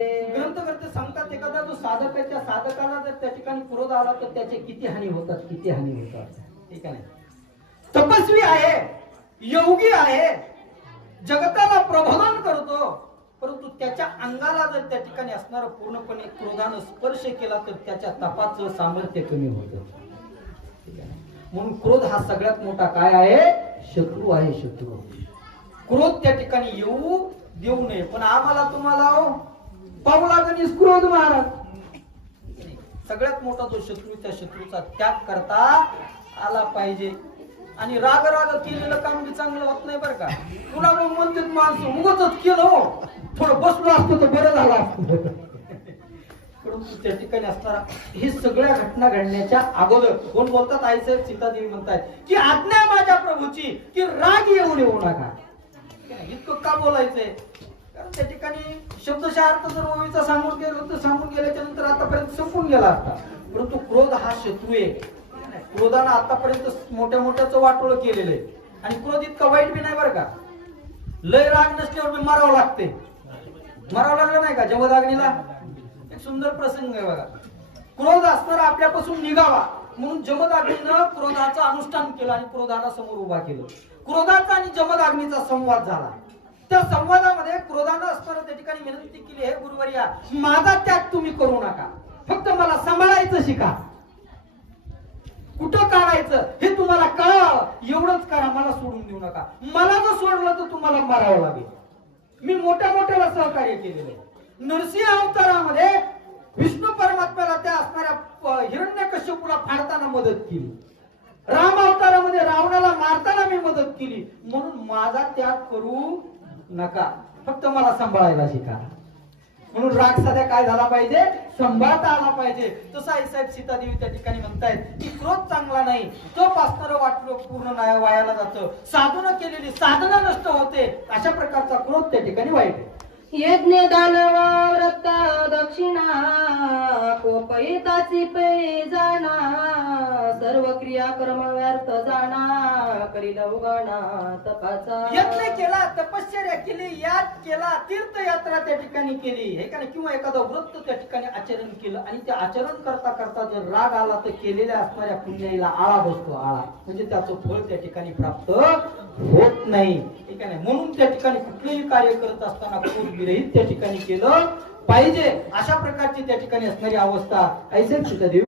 ग्रंथकर्ते सांगतात एखादा जो साधकाच्या साधकाला जर त्या ठिकाणी क्रोध आला तर त्याचे किती हानी होतात, किती हानी होतात. ठीक आहे. तपस्वी आहे, योगी आहे, जगताला प्रबोधन करतो, परंतु त्याच्या अंगाला जर त्या ठिकाणी असणारा पूर्णपणे क्रोधानं स्पर्श केला तर त्याच्या तपाचं सामर्थ्य कमी होतं. म्हणून क्रोध हा सगळ्यात मोठा काय आहे, शत्रू आहे. शत्रू क्रोध त्या ठिकाणी येऊ देऊ नये. पण आम्हाला तुम्हाला पाहू लागेल क्रोध महाराज. सगळ्यात मोठा जो शत्रू त्या शत्रूचा त्याग करता आला पाहिजे. आणि राग राग केलेलं काम बी चांगलं होत नाही बरं का. पुन्हा मग म्हणतात माणसं उगाचच केलं, थोडं बसलो असतो तर बरं झालं असतं. परंतु त्या ठिकाणी असणारा हे सगळ्या घटना घडण्याच्या अगोदर कोण बोलतात, आईसाहेब सीतादेवी म्हणतात की आज्ञा माझ्या प्रभूची की राग येऊ नका. इतकं का बोलायचंय, कारण त्या ठिकाणी शब्दशः अर्थ जर ओवीचा सांगून गेलो तर सांगून गेल्याच्या नंतर आतापर्यंत संपून गेला असता. परंतु क्रोध हा शत्रू आहे. क्रोधानं आतापर्यंत मोठ्या मोठ्याचं वाटोळ केलेलं आहे. आणि क्रोध इतका वाईट बी नाही बरं का. लय राग नसल्यावर बी मारावं लागते. मारावं लागलं नाही का जमदाग्नीला. एक सुंदर प्रसंग आहे बघा. क्रोध असणारा आपल्यापासून निघावा म्हणून जमदाग्नीनं क्रोधाचं अनुष्ठान केलं आणि क्रोधाला समोर उभा केलं. क्रोधाचा आणि जमदाग्नीचा संवाद झाला. त्या संवादामध्ये क्रोधानं असताना त्या ठिकाणी विनंती केली, हे गुरुवर्या माझा त्याग तुम्ही करू नका, फक्त मला सांभाळायचं शिका. कुठं काढायचं हे तुम्हाला कळावं एवढंच करा, मला सोडून देऊ नका. मला जर सोडलं तर तुम्हाला मारावं लागेल. मी मोठ्या मोठ्याला सहकार्य केलेलं आहे. नरसिंह अवतारामध्ये विष्णू परमात्म्याला त्या असणाऱ्या हिरण्यकश्यपूला फाडताना मदत केली. राम अवतारामध्ये रावणाला मारताना मी मदत केली. म्हणून माझा त्याग करू नका, फक्त मला सांभाळायला शिका. म्हणून राग साध्या काय झाला पाहिजे, सांभाळता आला पाहिजे. तसं आईसाहेब सीतादेवी त्या ठिकाणी म्हणतायत की क्रोध चांगला नाही, तो पास्तर वाटलो पूर्ण वायाला जातं, साधना केलेली साधना नष्ट होते. अशा प्रकारचा क्रोध त्या ठिकाणी वाईट आहे. यज्ञ दानवा व्रत दक्षिणा कोपयिताची पै जाणा सर्व क्रिया कर्म व्यर्थ जाणा करील उगणा तपाचा. यज्ञ केला, तपश्चर्या केली, याग केला, तीर्थयात्रा त्या ठिकाणी केली हे का, किंवा एखादं व्रत त्या ठिकाणी आचरण केलं आणि ते आचरण करता करता जर राग आला तर केलेल्या असणाऱ्या पुण्याला आळा बसतो. आळा म्हणजे त्याचं फळ त्या ठिकाणी प्राप्त होत नाही. ठीक आहे. म्हणून त्या ठिकाणी कुठलेही कार्य करत असताना क्रोध विरहित त्या ठिकाणी केलं पाहिजे. अशा प्रकारची त्या ठिकाणी असणारी अवस्था आईसाहेब सीतादेवी